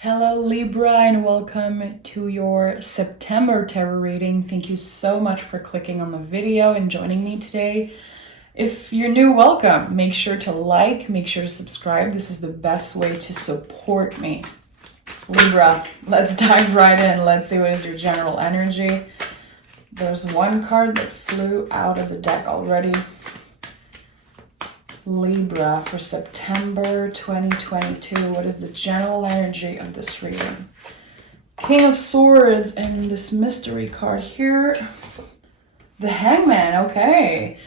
Hello Libra and welcome to your September tarot reading. Thank you so much for clicking on the video and joining me today. If you're new, welcome. Make sure to like, make sure to subscribe. This is the best way to support me. Libra, let's dive right in. Let's see what is your general energy. There's one card that flew out of the deck already. Libra for September 2022. What is the general energy of this reading? King of Swords and this mystery card here. The Hangman, okay.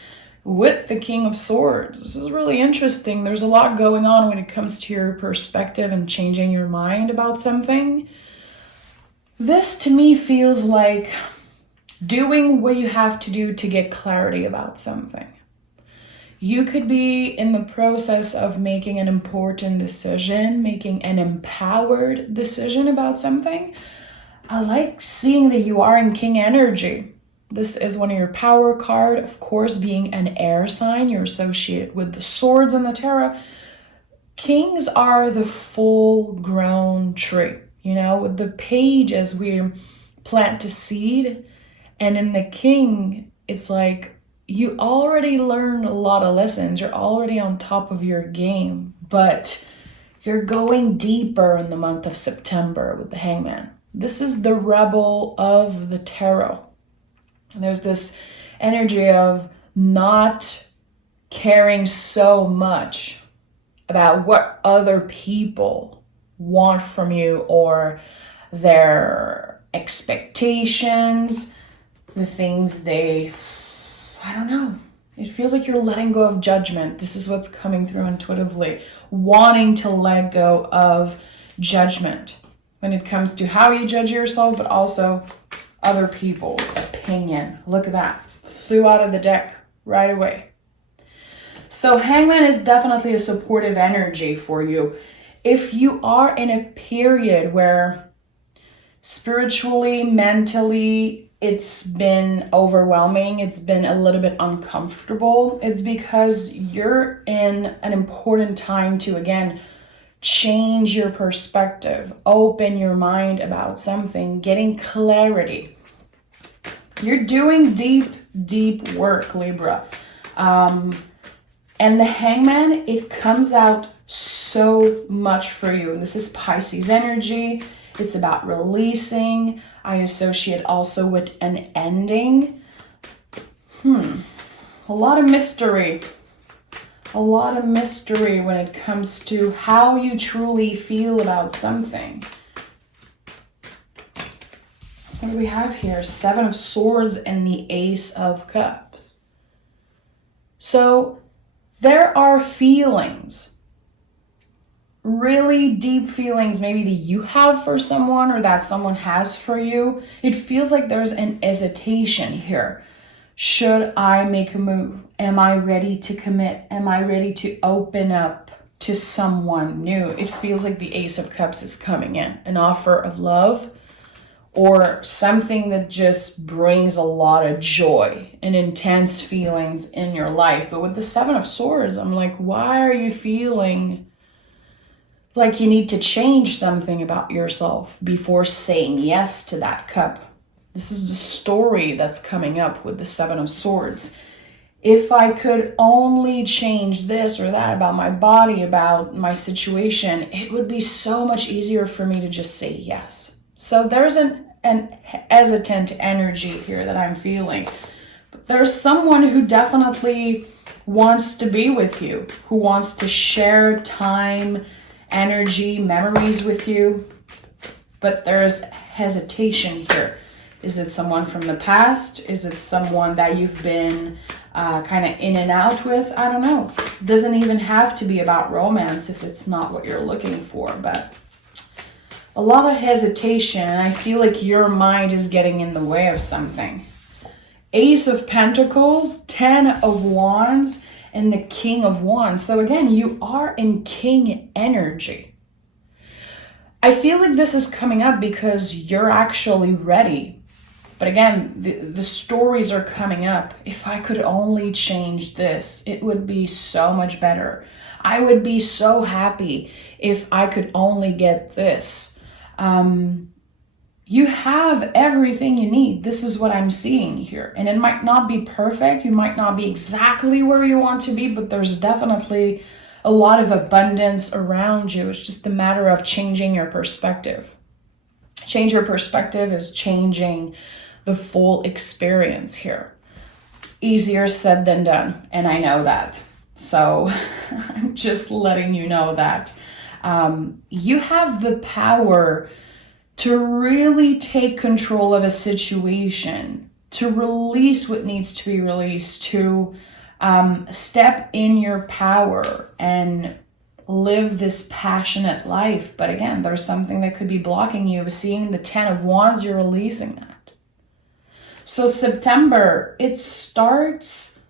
With the King of Swords. This is really interesting. There's a lot going on when it comes to your perspective and changing your mind about something. This to me feels like doing what you have to do to get clarity about something. You could be in the process of making an important decision, making an empowered decision about something. I like seeing that you are in King energy. This is one of your power card, of course, being an air sign. You're associated with the swords in the tarot. Kings are the full-grown tree. You know, with the page as we plant a seed, and in the king, it's like, you already learned a lot of lessons. You're already on top of your game, but you're going deeper in the month of September with the Hangman. This is the rebel of the tarot. And there's this energy of not caring so much about what other people want from you or their expectations, the things I don't know. It feels like you're letting go of judgment. This is what's coming through intuitively. Wanting to let go of judgment when it comes to how you judge yourself, but also other people's opinion. Look at that. Flew out of the deck right away. So Hangman is definitely a supportive energy for you. If you are in a period where spiritually, mentally, it's been overwhelming, it's been a little bit uncomfortable, it's because you're in an important time to, again, change your perspective, open your mind about something, getting clarity. You're doing deep work, Libra. And the Hangman, it comes out so much for you. And this is Pisces energy. It's about releasing. I associate also with an ending. A lot of mystery. A lot of mystery when it comes to how you truly feel about something. What do we have here? Seven of Swords and the Ace of Cups. So there are feelings. Really deep feelings maybe that you have for someone or that someone has for you. It feels like there's an hesitation here. Should I make a move? Am I ready to commit? Am I ready to open up to someone new? It feels like the Ace of Cups is coming in. An offer of love or something that just brings a lot of joy and intense feelings in your life. But with the Seven of Swords, I'm like, why are you feeling like you need to change something about yourself before saying yes to that cup? This is the story that's coming up with the Seven of Swords. If I could only change this or that about my body, about my situation, it would be so much easier for me to just say yes. So there's an hesitant energy here that I'm feeling. But there's someone who definitely wants to be with you, who wants to share time, energy, memories with you, but there's hesitation here. Is it someone from the past? Is it someone that you've been kind of in and out with? I don't know. It doesn't even have to be about romance if it's not what you're looking for, but a lot of hesitation, and I feel like your mind is getting in the way of something. Ace of Pentacles, 10 of Wands, and the King of Wands. So again, you are in King energy. I feel like this is coming up because you're actually ready. But again, the stories are coming up. If I could only change this, it would be so much better. I would be so happy if I could only get this. You have everything you need. This is what I'm seeing here. And it might not be perfect. You might not be exactly where you want to be, but there's definitely a lot of abundance around you. It's just a matter of changing your perspective. Change your perspective is changing the full experience here. Easier said than done, and I know that. So I'm just letting you know that you have the power to really take control of a situation, to release what needs to be released, to step in your power and live this passionate life. But again, there's something that could be blocking you. Seeing the 10 of Wands, you're releasing that. So September, it starts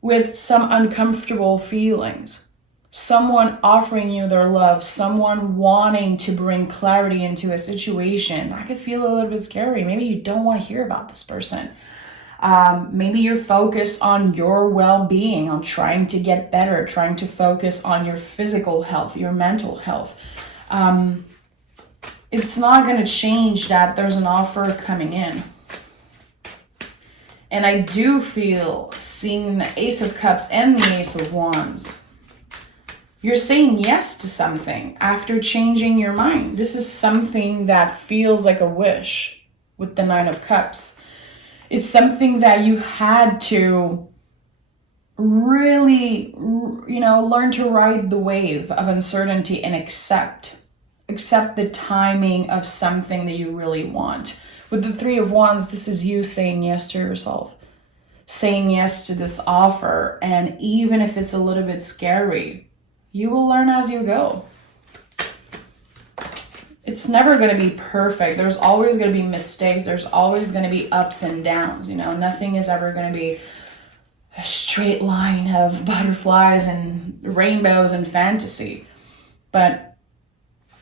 with some uncomfortable feelings. Someone offering you their love, someone wanting to bring clarity into a situation. That could feel a little bit scary. Maybe you don't want to hear about this person. Maybe you're focused on your well-being, on trying to get better, trying to focus on your physical health, your mental health. It's not going to change that there's an offer coming in. And I do feel, seeing the Ace of Cups and the Ace of Wands, you're saying yes to something after changing your mind. This is something that feels like a wish with the Nine of Cups. It's something that you had to really, learn to ride the wave of uncertainty and accept the timing of something that you really want. With the Three of Wands, this is you saying yes to yourself, saying yes to this offer. And even if it's a little bit scary, you will learn as you go. It's never going to be perfect. There's always going to be mistakes. There's always going to be ups and downs. Nothing is ever going to be a straight line of butterflies and rainbows and fantasy. But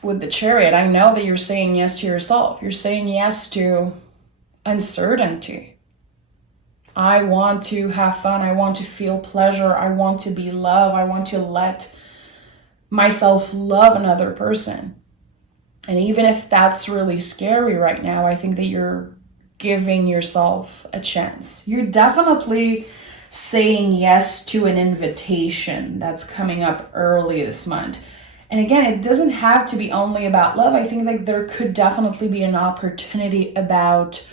with the Chariot, I know that you're saying yes to yourself. You're saying yes to uncertainty. I want to have fun. I want to feel pleasure. I want to be loved. I want to let myself love another person. And even if that's really scary right now, I think that you're giving yourself a chance. You're definitely saying yes to an invitation that's coming up early this month. And again, it doesn't have to be only about love. I think that there could definitely be an opportunity about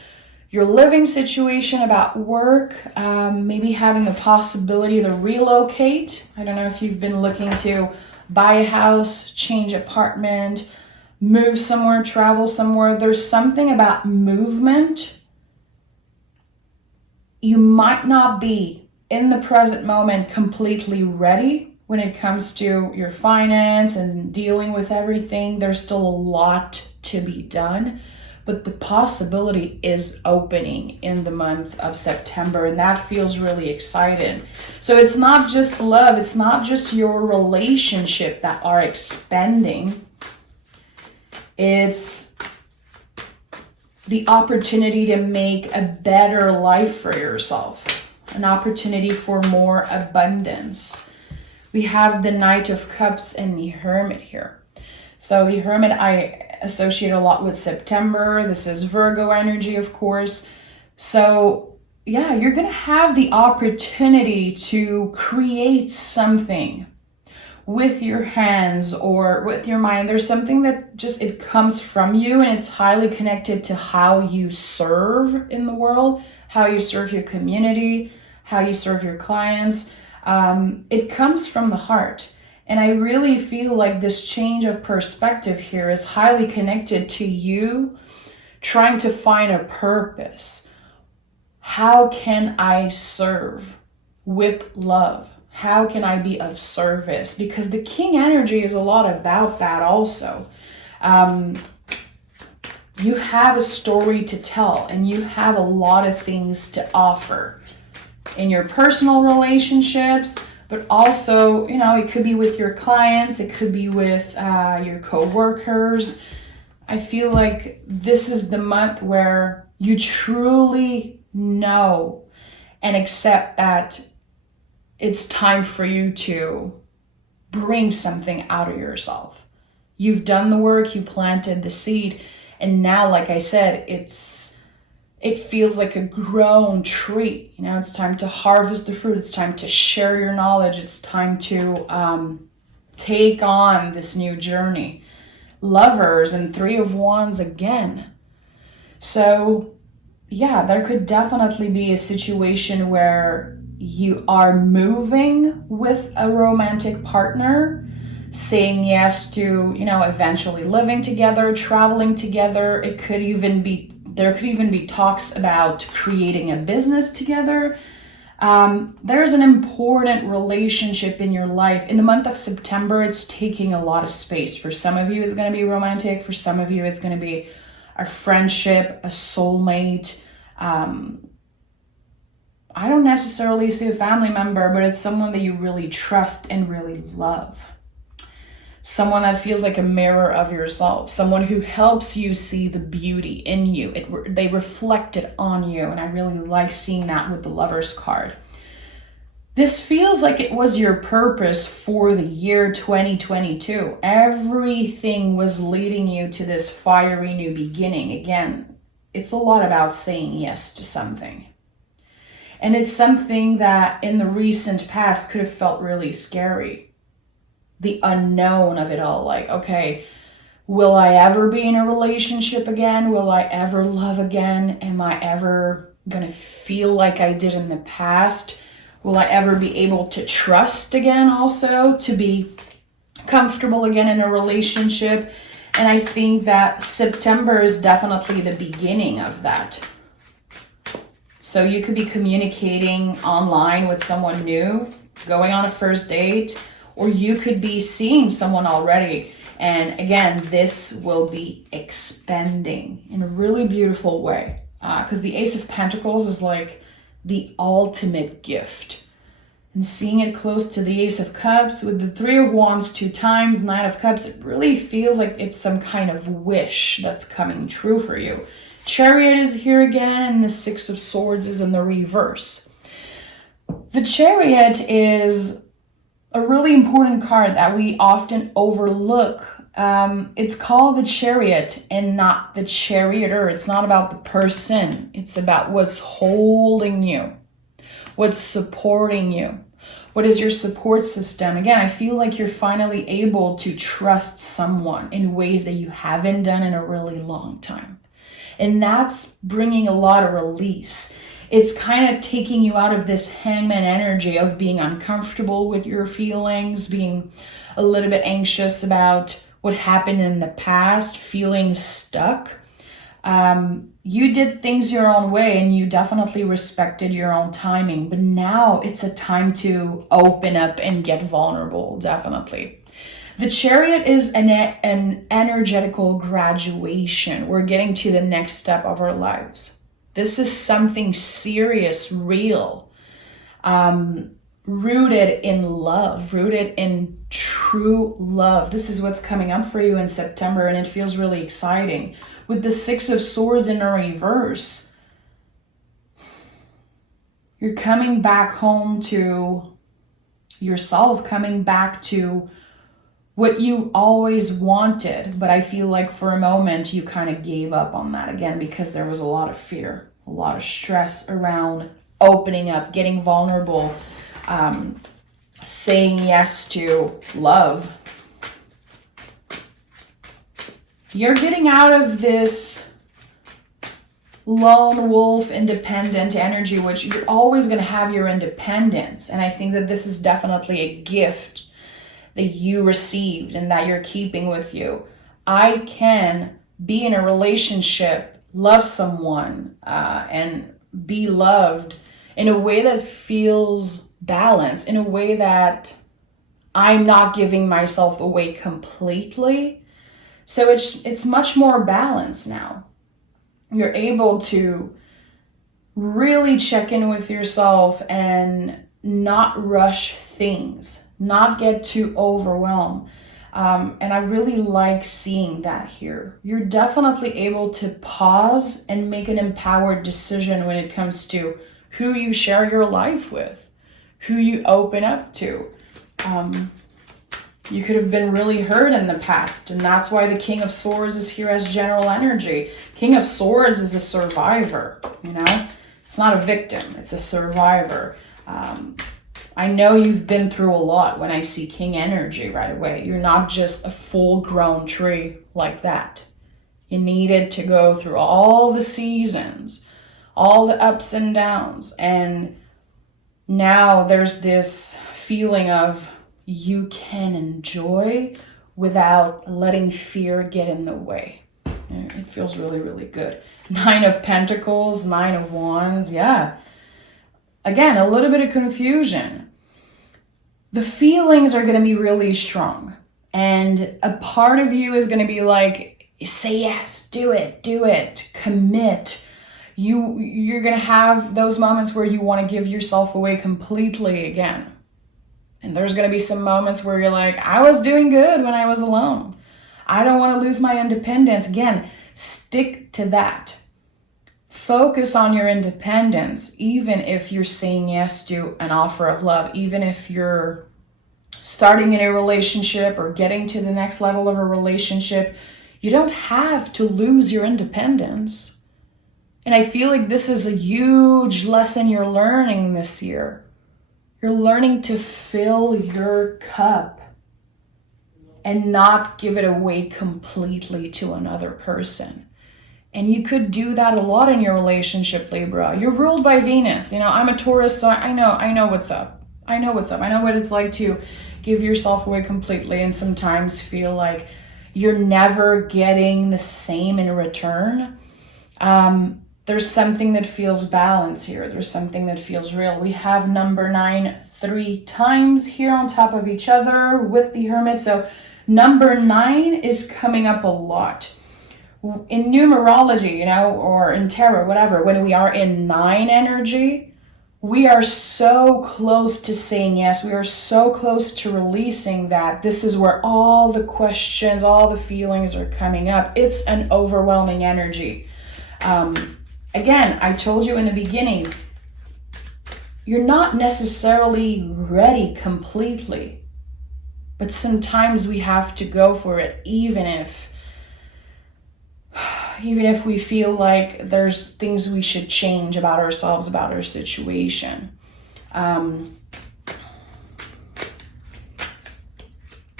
your living situation, about work, maybe having the possibility to relocate. I don't know if you've been looking to buy a house, change apartment, move somewhere, travel somewhere. There's something about movement. You might not be in the present moment completely ready when it comes to your finance and dealing with everything. There's still a lot to be done, but the possibility is opening in the month of September, and that feels really exciting. So it's not just love, it's not just your relationship that are expanding. It's the opportunity to make a better life for yourself, an opportunity for more abundance. We have the Knight of Cups and the Hermit here. So the Hermit I associate a lot with September. This is Virgo energy, of course. So yeah, you're going to have the opportunity to create something with your hands or with your mind. There's something that just, it comes from you, and it's highly connected to how you serve in the world, how you serve your community, how you serve your clients. It comes from the heart. And I really feel like this change of perspective here is highly connected to you trying to find a purpose. How can I serve with love? How can I be of service? Because the King energy is a lot about that also. You have a story to tell, and you have a lot of things to offer in your personal relationships, but also, it could be with your clients, it could be with your co-workers. I feel like this is the month where you truly know and accept that it's time for you to bring something out of yourself. You've done the work, you planted the seed, and now, like I said, it feels like a grown tree. You know, it's time to harvest the fruit. It's time to share your knowledge. It's time to take on this new journey. Lovers and Three of Wands again. So yeah, there could definitely be a situation where you are moving with a romantic partner, saying yes to, you know, eventually living together, traveling together. There could even be talks about creating a business together. There's an important relationship in your life. In the month of September, it's taking a lot of space. For some of you, it's going to be romantic. For some of you, it's going to be a friendship, a soulmate. I don't necessarily see a family member, but it's someone that you really trust and really love. Someone that feels like a mirror of yourself. Someone who helps you see the beauty in you. They reflect it on you. And I really like seeing that with the Lovers card. This feels like it was your purpose for the year 2022. Everything was leading you to this fiery new beginning. Again, it's a lot about saying yes to something. And it's something that in the recent past could have felt really scary. The unknown of it all. Like, okay, will I ever be in a relationship again? Will I ever love again? Am I ever going to feel like I did in the past? Will I ever be able to trust again also? To be comfortable again in a relationship? And I think that September is definitely the beginning of that. So you could be communicating online with someone new, going on a first date, or you could be seeing someone already. And again, this will be expanding in a really beautiful way. Because the Ace of Pentacles is like the ultimate gift. And seeing it close to the Ace of Cups with the Three of Wands 2 times, Nine of Cups, it really feels like it's some kind of wish that's coming true for you. Chariot is here again, and the Six of Swords is in the reverse. The Chariot is a really important card that we often overlook. It's called the Chariot and not the charioteer. It's not about the person. It's about what's holding you, what's supporting you. What is your support system? Again, I feel like you're finally able to trust someone in ways that you haven't done in a really long time. And that's bringing a lot of release. It's kind of taking you out of this hangman energy of being uncomfortable with your feelings, being a little bit anxious about what happened in the past, feeling stuck. You did things your own way and you definitely respected your own timing, but now it's a time to open up and get vulnerable, definitely. The Chariot is an energetical graduation. We're getting to the next step of our lives. This is something serious, real, rooted in love, rooted in true love. This is what's coming up for you in September, and it feels really exciting. With the Six of Swords in a reverse, you're coming back home to yourself, coming back to what you always wanted. But I feel like for a moment you kind of gave up on that again because there was a lot of fear, a lot of stress around opening up, getting vulnerable, saying yes to love. You're getting out of this lone wolf independent energy, which you're always going to have your independence. And I think that this is definitely a gift that you received and that you're keeping with you. I can be in a relationship, love someone, and be loved in a way that feels balanced, in a way that I'm not giving myself away completely. So it's much more balanced now. You're able to really check in with yourself and not rush things, not get too overwhelmed. And I really like seeing that here. You're definitely able to pause and make an empowered decision when it comes to who you share your life with, who you open up to. You could have been really hurt in the past, and that's why the King of Swords is here as general energy. King of Swords is a survivor, you know? It's not a victim, it's a survivor. I know you've been through a lot when I see King energy right away. You're not just a full-grown tree like that. You needed to go through all the seasons, all the ups and downs, and now there's this feeling of you can enjoy without letting fear get in the way. It feels really, really good. 9 of Pentacles, 9 of Wands, yeah. Again, a little bit of confusion. The feelings are going to be really strong. And a part of you is going to be like, say yes, do it, commit. You're going to have those moments where you want to give yourself away completely again. And there's going to be some moments where you're like, I was doing good when I was alone. I don't want to lose my independence. Again, stick to that. Focus on your independence, even if you're saying yes to an offer of love, even if you're starting in a relationship or getting to the next level of a relationship. You don't have to lose your independence. And I feel like this is a huge lesson you're learning this year. You're learning to fill your cup and not give it away completely to another person. And you could do that a lot in your relationship, Libra. You're ruled by Venus. You know, I'm a Taurus, so I know what's up. I know what's up. I know what it's like to give yourself away completely and sometimes feel like you're never getting the same in return. There's something that feels balanced here. There's something that feels real. We have number 9 3 times here on top of each other with the Hermit. So number 9 is coming up a lot. In numerology, you know, or in tarot, whatever, when we are in 9 energy, we are so close to saying yes. We are so close to releasing that. This is where all the questions, all the feelings are coming up. It's an overwhelming energy. Again, I told you in the beginning, you're not necessarily ready completely, but sometimes we have to go for it, even if we feel like there's things we should change about ourselves, about our situation.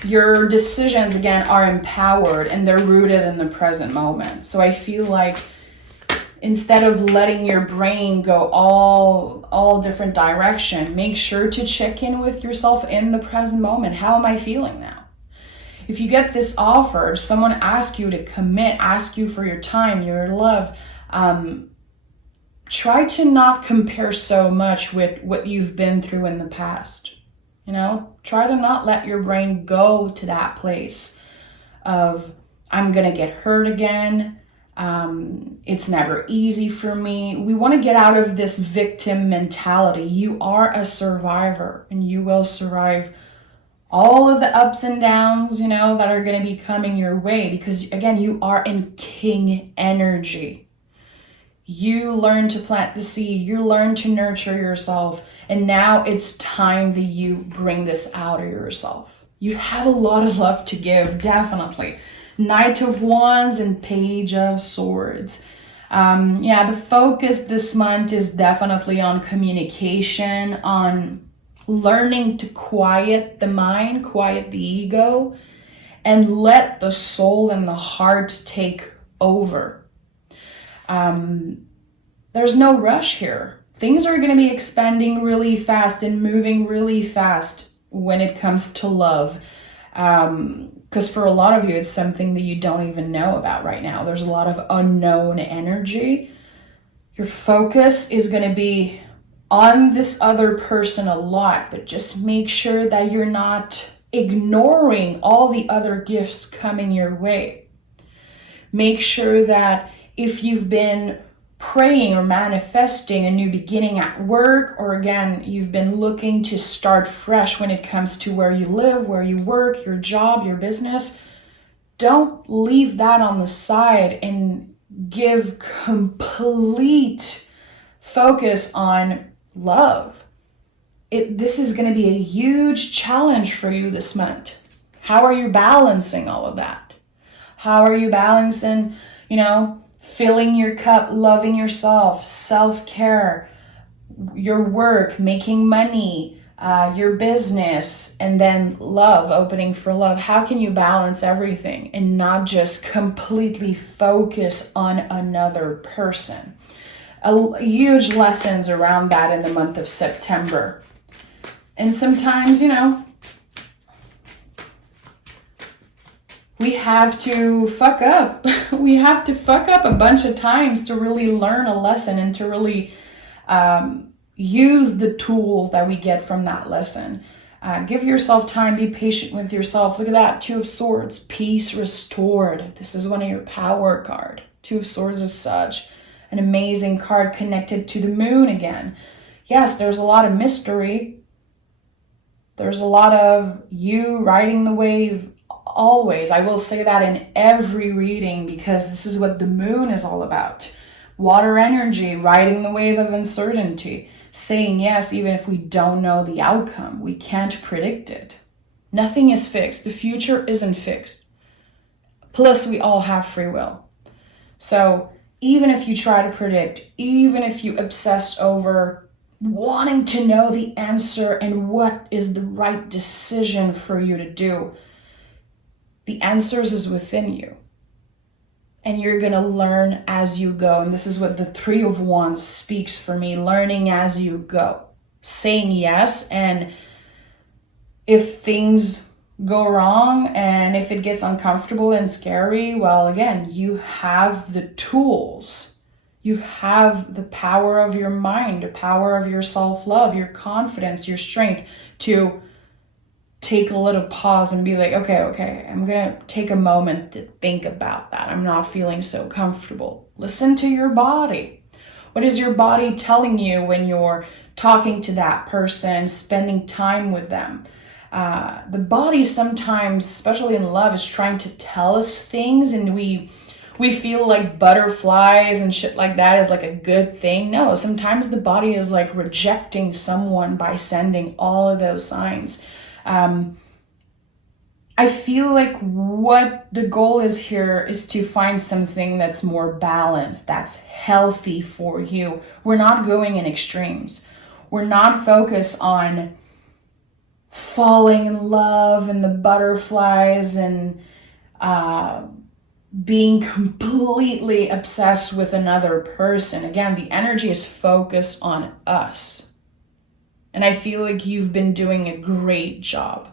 Your decisions, again, are empowered and they're rooted in the present moment. So I feel like instead of letting your brain go all different direction, make sure to check in with yourself in the present moment. How am I feeling now? If you get this offer, if someone asks you to commit, ask you for your time, your love, try to not compare so much with what you've been through in the past. You know, try to not let your brain go to that place of, I'm going to get hurt again. It's never easy for me. We want to get out of this victim mentality. You are a survivor and you will survive all of the ups and downs, you know, that are going to be coming your way, because again, you are in king energy. You learn to plant the seed, you learn to nurture yourself, and now it's time that you bring this out of yourself. You have a lot of love to give, definitely. Knight of Wands and Page of Swords. The focus this month is definitely on communication, on learning to quiet the mind, quiet the ego, and let the soul and the heart take over. There's no rush here. Things are going to be expanding really fast and moving really fast when it comes to love. Because for a lot of you, it's something that you don't even know about right now. There's a lot of unknown energy. Your focus is going to be on this other person a lot, but just make sure that you're not ignoring all the other gifts coming your way. Make sure that if you've been praying or manifesting a new beginning at work, or again, you've been looking to start fresh when it comes to where you live, where you work, your job, your business, don't leave that on the side and give complete focus on love. This is going to be a huge challenge for you this month. How are you balancing all of that? How are you balancing, filling your cup, loving yourself, self-care, your work, making money, your business, and then love, opening for love? How can you balance everything and not just completely focus on another person? Huge lessons around that in the month of September. And sometimes, we have to fuck up. We have to fuck up a bunch of times to really learn a lesson and to really use the tools that we get from that lesson. Give yourself time, be patient with yourself. Look at that, Two of Swords, peace restored. This is one of your power card. Two of Swords is such an amazing card connected to the moon again. Yes, there's a lot of mystery. There's a lot of you riding the wave always. I will say that in every reading because this is what the moon is all about. Water energy, riding the wave of uncertainty. Saying yes even if we don't know the outcome. We can't predict it. Nothing is fixed. The future isn't fixed. Plus, we all have free will. So even if you try to predict, even if you obsess over wanting to know the answer and what is the right decision for you to do, the answers is within you. And you're going to learn as you go. And this is what the Three of Wands speaks for me, learning as you go. Saying yes, and if things go wrong and if it gets uncomfortable and scary, well, again, you have the tools. You have the power of your mind, the power of your self-love, your confidence, your strength to take a little pause and be like, okay, I'm going to take a moment to think about that. I'm not feeling so comfortable. Listen to your body. What is your body telling you when you're talking to that person, spending time with them? The body sometimes, especially in love, is trying to tell us things, and we feel like butterflies and shit like that is like a good thing. No, sometimes the body is like rejecting someone by sending all of those signs. I feel like what the goal is here is to find something that's more balanced, that's healthy for you. We're not going in extremes. We're not focused on falling in love and the butterflies and being completely obsessed with another person. Again, the energy is focused on us. And I feel like you've been doing a great job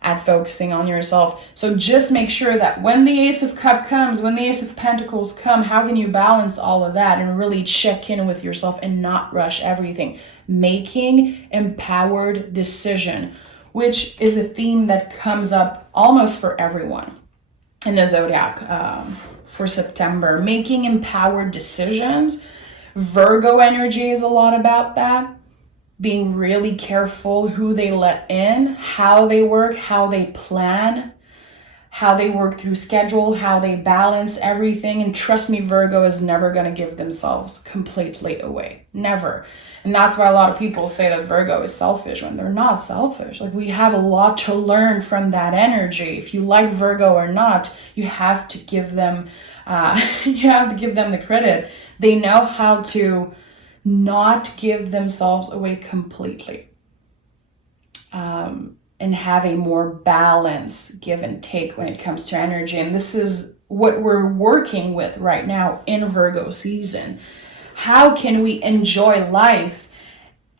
at focusing on yourself. So just make sure that when the Ace of Cups comes, when the Ace of Pentacles come, how can you balance all of that and really check in with yourself and not rush everything? Making empowered decision, which is a theme that comes up almost for everyone in the zodiac for September. Making empowered decisions. Virgo energy is a lot about that. Being really careful who they let in, how they work, how they plan, how they work through schedule, how they balance everything. And trust me, Virgo is never going to give themselves completely away. Never. And that's why a lot of people say that Virgo is selfish when they're not selfish. Like, we have a lot to learn from that energy. If you like Virgo or not, you have to give them the credit. They know how to not give themselves away completely, and have a more balanced give and take when it comes to energy. And this is what we're working with right now in Virgo season. How can we enjoy life,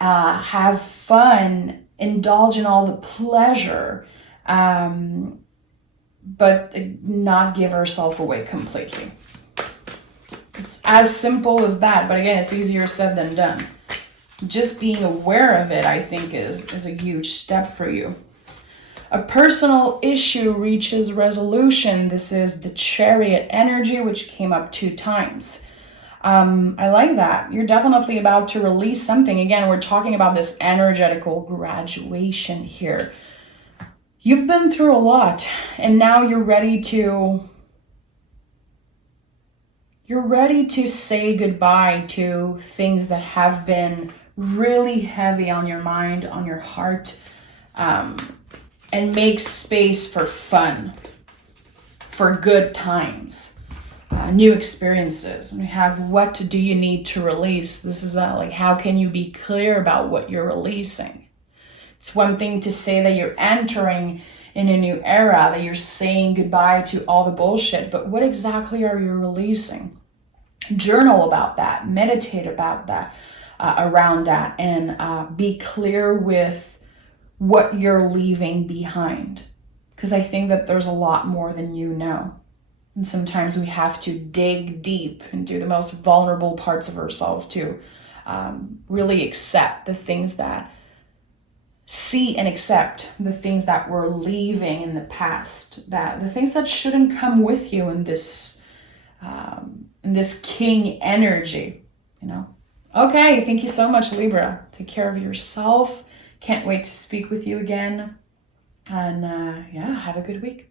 have fun, indulge in all the pleasure, but not give ourselves away completely? It's as simple as that, but again, it's easier said than done. Just being aware of it, I think, is a huge step for you. A personal issue reaches resolution. This is the Chariot energy, which came up 2 times. I like that. You're definitely about to release something. Again, we're talking about this energetical graduation here. You've been through a lot, and now you're ready to say goodbye to things that have been really heavy on your mind, on your heart. And and make space for fun, for good times, new experiences. And we have, what do you need to release? This is like, how can you be clear about what you're releasing? It's one thing to say that you're entering in a new era, that you're saying goodbye to all the bullshit, but what exactly are you releasing? Journal about that, meditate about that, around that, and be clear with what you're leaving behind. Because I think that there's a lot more than you know. And sometimes we have to dig deep into the most vulnerable parts of ourselves to really accept the things that, see and accept the things that we're leaving in the past, that the things that shouldn't come with you in this king energy, you know. Okay, thank you so much, Libra. Take care of yourself. Can't wait to speak with you again. And yeah, have a good week.